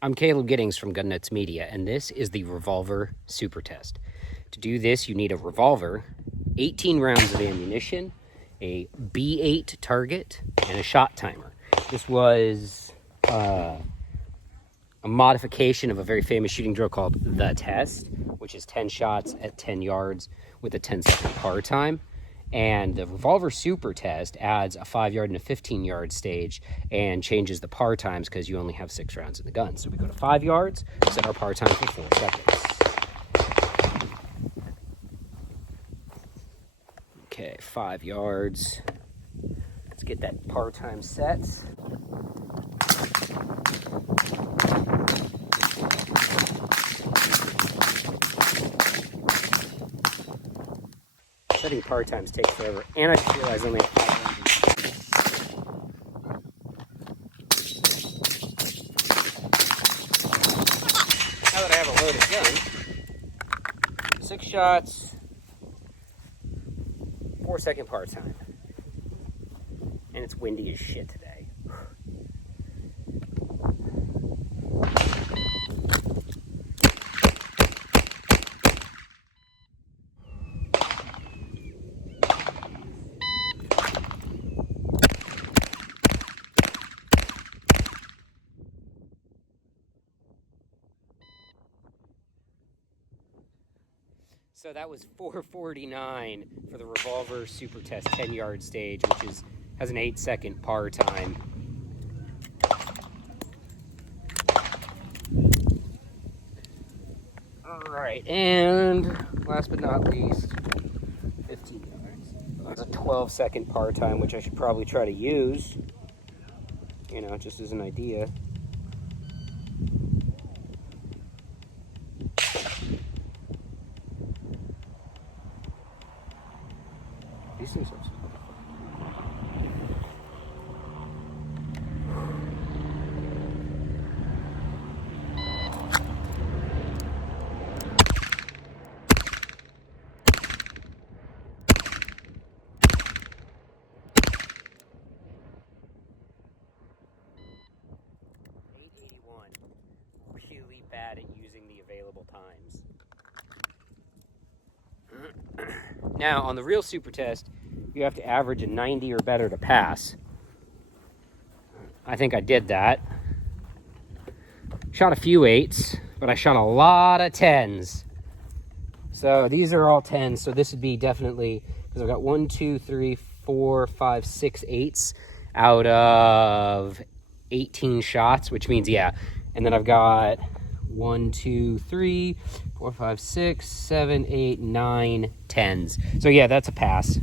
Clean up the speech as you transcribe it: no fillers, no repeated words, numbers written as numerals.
I'm Caleb Giddings from Gun Nuts Media, and this is the Revolver Super Test. To do this, you need a revolver, 18 rounds of ammunition, a B8 target, and a shot timer. This was a modification of a very famous shooting drill called The Test, which is 10 shots at 10 yards with a 10-second par time. And the Revolver Super Test adds a 5-yard and a 15-yard stage and changes the par times because you only have 6 rounds in the gun. So we go to 5 yards, set our par time for 4 seconds. Okay, 5 yards. Let's get that par time set. Setting par times takes forever, and I just realized I only have 5 rounds. Now that I have a loaded gun, 6 shots, 4-second par time. And it's windy as shit today. So that was 4:49 for the Revolver Super Test 10-yard stage, which has an 8-second par time. All right, and last but not least, 15 yards. That's a 12-second par time, which I should probably try to use, just as an idea. These things are really bad at using the available times. Now, on the real Super Test, you have to average a 90 or better to pass. I think I did that. Shot a few 8s, but I shot a lot of 10s. So these are all 10s, so this would be definitely, because I've got 1, 2, 3, 4, 5, 6 8s out of 18 shots, which means, yeah. And then I've got 1, 2, 3, 4, 5, 6, 7, 8, 9, 10s. So yeah, that's a pass.